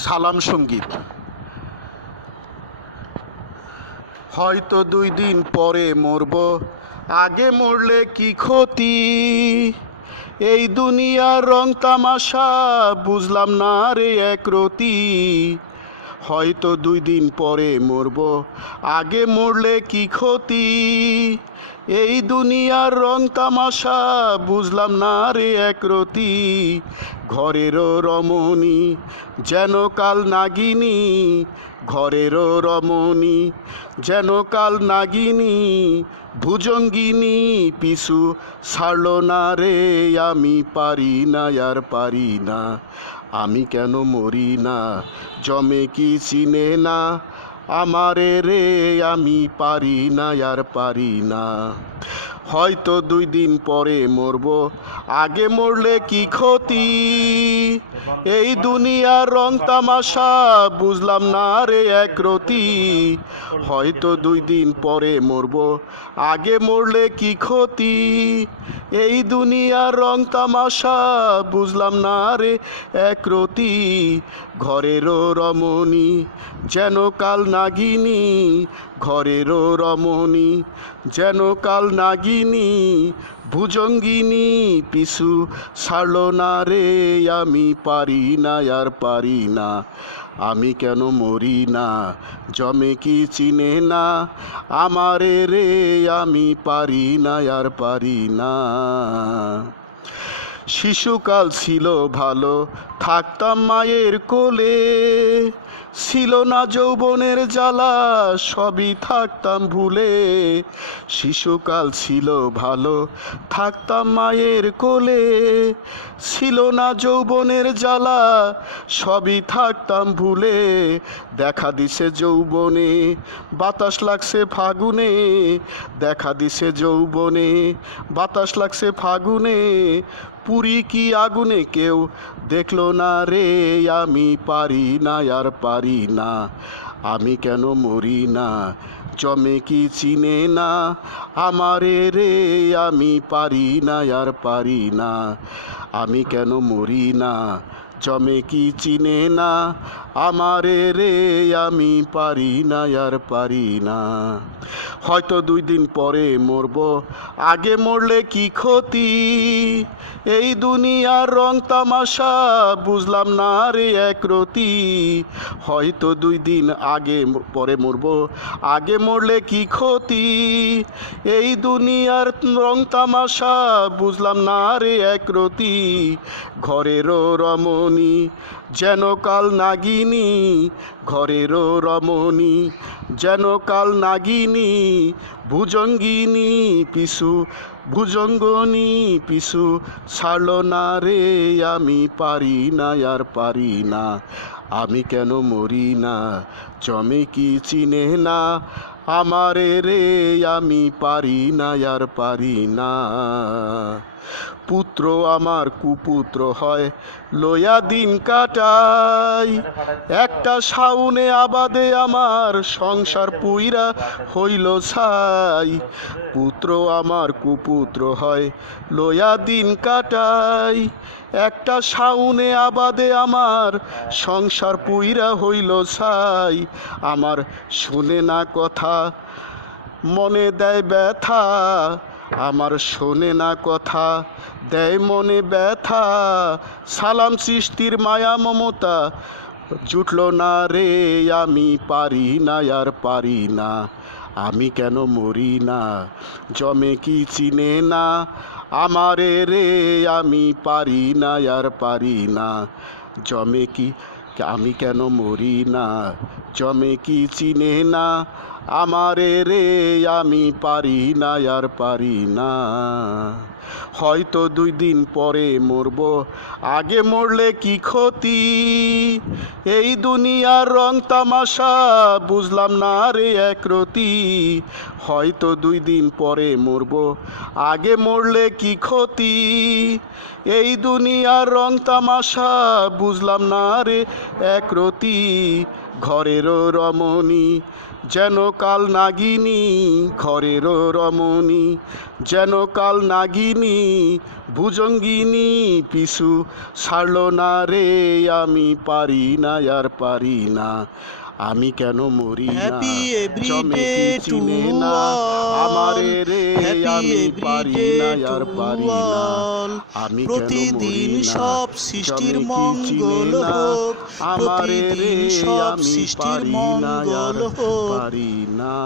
সালাম সঙ্গীত। হয়তো 2 দিন পরে মরব, আগে মরলে কি ক্ষতি? এই দুনিয়ার রং তামাশা বুঝলাম না রে একরতি। হয়তো 2 দিন পরে মরব, আগে মরলে কি ক্ষতি? এই দুনিয়ার রং তামাশা বুঝলাম না রে একরতি। ঘরেরও রমণী যেন কাল নাগিনী, ঘরেরও রমণী যেন কাল নাগিনী, ভুজঙ্গিনী পিছু ছাড়ল না রে। আমি পারি না আর পারি না, আমি কেন মরি না? জমে কি চিনে না আমারে রে? আমি পারি না আর পারি না। হয়তো 2 দিন পরে মরব, আগে মরলে কি ক্ষতি? এই দুনিয়ার রং তামাশা বুঝলাম না রে একরতি। হয়তো 2 দিন পরে মরব, আগে মরলে কি ক্ষতি? এই দুনিয়ার রং তামাশা বুঝলাম না রে একরতি। ঘরেরও রমণী যেন কাল নাগিনী, ঘরেরও রমণী যেন কাল নাগিনী, ভুজঙ্গিনী পিছু ছাড়ল না রে। আমি পারি না আর পারি না, আমি কেন মরি না? জমে কি চিনে না আমারে রে? আমি পারি না আর পারি না। শিশুকাল ছিল ভালো, থাকতাম মায়ের কোলে, ছিল না যৌবনের জ্বালা, সবই থাকতাম ভুলে। শিশুকাল ছিল ভালো, থাকতাম মায়ের কোলে, ছিল না যৌবনের জ্বালা, সবই থাকতাম ভুলে। দেখা দিছে যৌবনে, বাতাস লাগছে ফাগুনে, দেখা দিছে যৌবনে, বাতাস লাগছে ফাগুনে, পুরি কি আগুনে কেউ দেখলো না রে? আমি পারি না আর পারি না, আমি কেন মরি না? জমে কি চিনে না আমারে রে? আমি পারি না আর পারি না, আমি কেন মরি না? জমে কি চিনে না আমারে রে? আমি পারি না আর পারি না। হয়তো 2 দিন পরে মরব, আগে মরলে কি ক্ষতি? এই দুনিয়ার রং তামাশা বুঝলাম না রে একরতি। হয়তো 2 দিন পরে মরব, আগে মরলে কি ক্ষতি? এই দুনিয়ার রং তামাশা বুঝলাম না রে একরতি। ঘরেরও রমণী যেন কাল নাগিনী, ঘরেরও রমণী যেন কাল নাগিনী, ভুজঙ্গিনী পিছু ভুজঙ্গনী পিছু ছাড়ল না রে। আমি পারি না আর পারি না, আমি কেন মরি না? জমে কি চিনে না আমারে রে? আমি পারি না আর পারি না। পুত্র আমার কুপুত্র হয়, লইয়া দিন কাটাই, একটা শাউনে আবাদে আমার সংসার পুইরা হইল ছাই। পুত্র আমার কুপুত্র হয়, লইয়া দিন কাটাই, একটা শাউনে আবাদে আমার সংসার পুইরা হইল ছাই। আমার শুনে না কথা, মনে দেয় ব্যথা, আমার শোনে না কথা, দেয় মনে ব্যথা। সালাম সৃষ্টির মায়া মমতা জুটল না রে। আমি পারি না আর পারি না, আমি কেন মরি না? জমে কি চিনে না আমারে রে? আমি পারি না আর পারি না। জমে কি, আমি কেন মরি না? জমে কি চিনে না আমারে রে? আমি পারি না আর পারি না। হয়তো 2 দিন পরে মরব, আগে মরলে কি ক্ষতি? এই দুনিয়ার রং তামাশা বুঝলাম না রে একরতি। হয়তো 2 দিন পরে মরব, আগে মরলে কি ক্ষতি? এই দুনিয়ার রং তামাশা বুঝলাম না রে একরতি। ঘরেরও রমণী যেন কাল নাগিনী, ঘরেরও রমণী যেন কাল নাগিনী, ভুজঙ্গিনী পিছু ছাড়ল না রে, আমি পারি না আর পারি না, আমি কেন মরি না, হ্যাপি জমে এভরিডে কি টু চিনে না আমারে রে, হ্যাপি আমি পারি এভরিডে না টু আর পারি না, আমি কেন মরি প্রতিদিন না, সব সৃষ্টির জমে কি মঙ্গল চিনে না হোক, আমারে রে, প্রতিদিন সব আমি সৃষ্টির পারি না আর মঙ্গল হোক। পারি না।